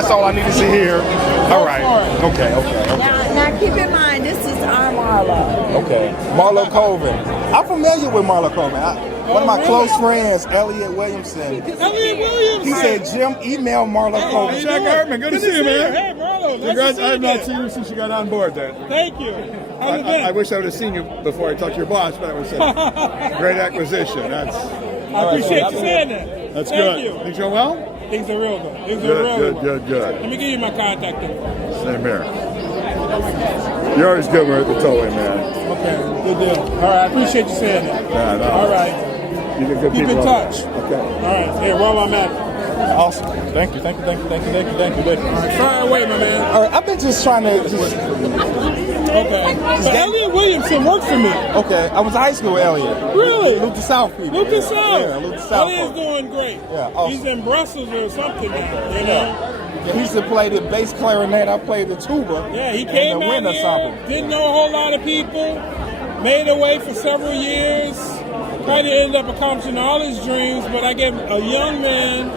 That's all I need to see here. All right. Okay. Now keep in mind, this is our Marlow. Okay. Marlow Colvin. I'm familiar with Marlow Colvin. One of my close friends, Elliot Williamson. He said, Jim, email Marlow Colvin. Jack Hartman, good to see you, man. Hey, Marlow. Congrats. I have not seen you since you got on board then. Thank you. I wish I would have seen you before I talked to your boss, but it was a great acquisition. I appreciate you saying that. That's Thank good. you. Things going well? Things are real good. Good. Let me give you my contact info. Same here. You're always good when we're at the tollway, man. Okay, good deal. All right, I appreciate you saying that. Yeah, no. All right. You get good Keep people in touch. Okay. All right, here, while I'm at it. Awesome. Thank you. All right, fire away, my man. All right, I've been just trying to. Okay. So Elliot Williamson worked for me. Okay, I was in high school with Elliot. Really? Luther South people. Luther South. Yeah, Luther South. Elliot's doing great. Yeah, awesome. He's in Brussels or something now, you know? Yeah, he used to play the bass clarinet. I played the tuba. Yeah, he came out here, didn't know a whole lot of people, made away for several years, tried to end up accomplishing all his dreams, but I gave a young man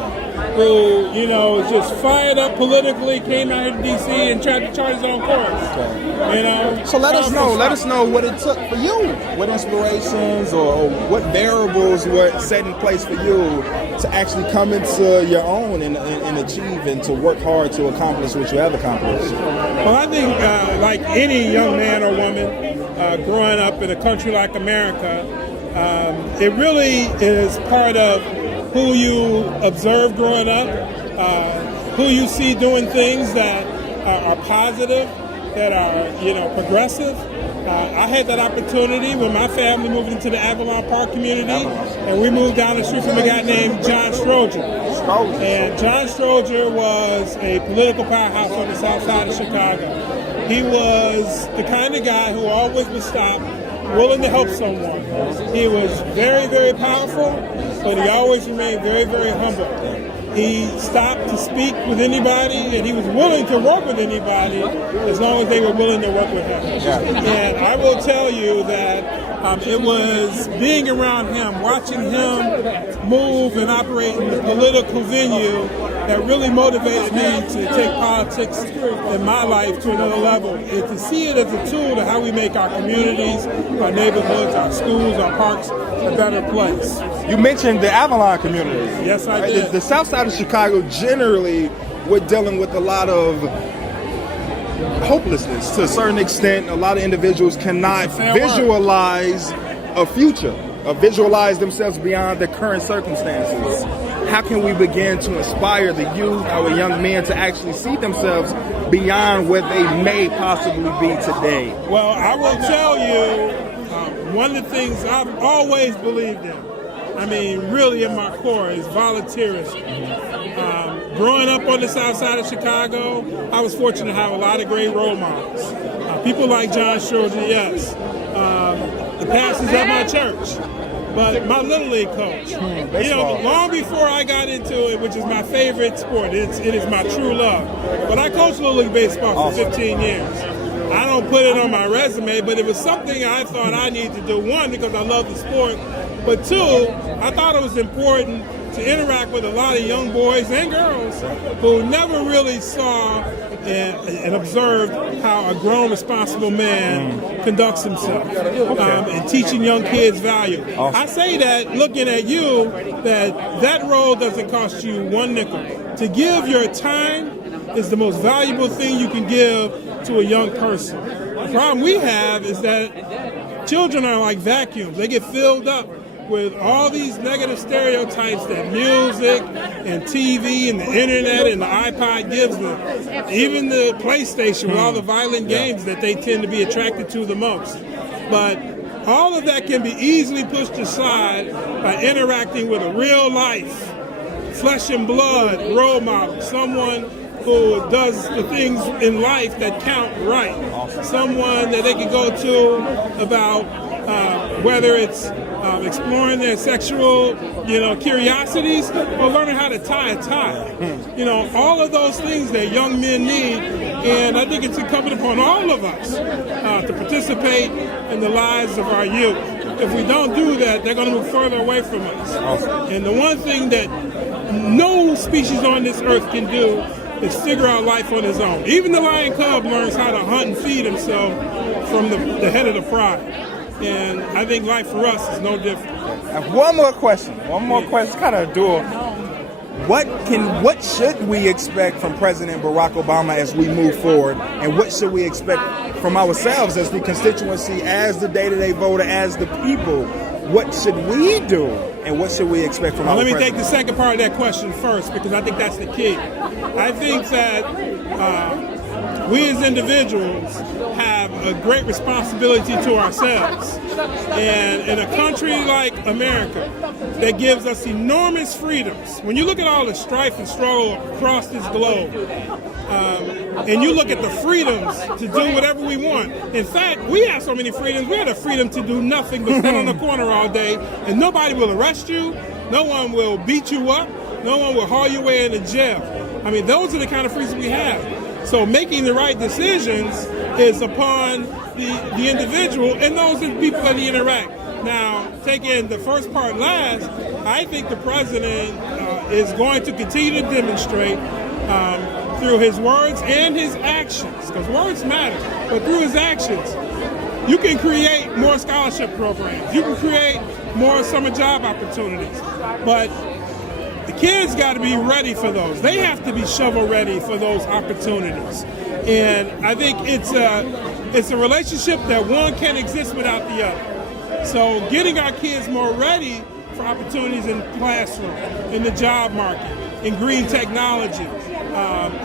who, you know, is just fired up politically, came out here to D.C. and tried to chart his own course. Okay. You know? So let us know what it took for you. What inspirations or what variables were set in place for you to actually come into your own and achieve and to work hard to accomplish what you have accomplished. Well, I think like any young man or woman growing up in a country like America, it really is part of who you observe growing up, who you see doing things that are positive, that are, you know, progressive. I had that opportunity when my family moved into the Avalon Park community, and we moved down the street from a guy named John Stroger. And John Stroger was a political powerhouse on the south side of Chicago. He was the kind of guy who always would stop, willing to help someone. He was very, very powerful, but he always remained very, very humble. He stopped to speak with anybody, and he was willing to work with anybody as long as they were willing to work with him. And I will tell you that it was being around him, watching him move and operate in the political venue that really motivated me to take politics in my life to another level, and to see it as a tool to how we make our communities, our neighborhoods, our schools, our parks a better place. You mentioned the Avalon community. Yes, I did. The south side of Chicago generally, we're dealing with a lot of hopelessness to a certain extent. A lot of individuals cannot visualize a future, or visualize themselves beyond their current circumstances. How can we begin to inspire the youth, our young men, to actually see themselves beyond what they may possibly be today? Well, I will tell you, one of the things I've always believed in, I mean, really in my core, is volunteerism. Growing up on the south side of Chicago, I was fortunate to have a lot of great role models. People like John Stroger, yes. The pastors at my church. But my Little League coach, you know, long before I got into it, which is my favorite sport, it is my true love. But I coached Little League baseball for 15 years. I don't put it on my resume, but it was something I thought I needed to do. One, because I love the sport, but two, I thought it was important to interact with a lot of young boys and girls who never really saw and observed how a grown, responsible man conducts himself, and teaching young kids value. I say that looking at you, that role doesn't cost you one nickel. To give your time is the most valuable thing you can give to a young person. The problem we have is that children are like vacuums. They get filled up with all these negative stereotypes that music and TV and the internet and the iPod gives them. Even the PlayStation with all the violent games that they tend to be attracted to the most. But all of that can be easily pushed aside by interacting with a real life, flesh and blood role model, someone who does the things in life that count right, someone that they can go to about whether it's exploring their sexual, curiosities, or learning how to tie a tie. All of those things that young men need, and I think it's incumbent upon all of us to participate in the lives of our youth. If we don't do that, they're going to move further away from us. And the one thing that no species on this earth can do is figure out life on his own. Even the lion cub learns how to hunt and feed himself from the head of the pride. And I think life for us is no different. One more question, kind of dual. What should we expect from President Barack Obama as we move forward, and what should we expect from ourselves as the constituency, as the day-to-day voter, as the people? What should we do, and what should we expect from our Let me president? take the second part of that question first, because I think that's the key. I think that we as individuals have a great responsibility to ourselves. And in a country like America that gives us enormous freedoms, when you look at all the strife and struggle across this globe, and you look at the freedoms to do whatever we want. In fact, we have so many freedoms. We have the freedom to do nothing but stand on the corner all day, and nobody will arrest you. No one will beat you up. No one will haul you away into jail. I mean, those are the kind of freedoms we have. So making the right decisions is upon the individual and those people that he interact. Now, taking the first part last, I think the president is going to continue to demonstrate through his words and his actions, because words matter, but through his actions, you can create more scholarship programs. You can create more summer job opportunities. But the kids got to be ready for those. They have to be shovel ready for those opportunities. And I think it's a relationship that one can't exist without the other. So getting our kids more ready for opportunities in the classroom, in the job market, in green technology,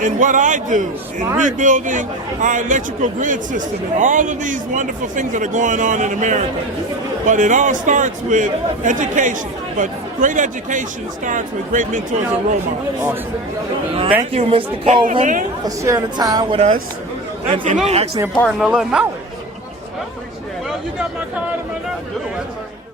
in what I do, in rebuilding our electrical grid system, and all of these wonderful things that are going on in America. But it all starts with education. But great education starts with great mentors and role models. Awesome. Thank you, Mr. Colvin, for sharing the time with us and actually imparting a little knowledge. Well, you got my card and my number.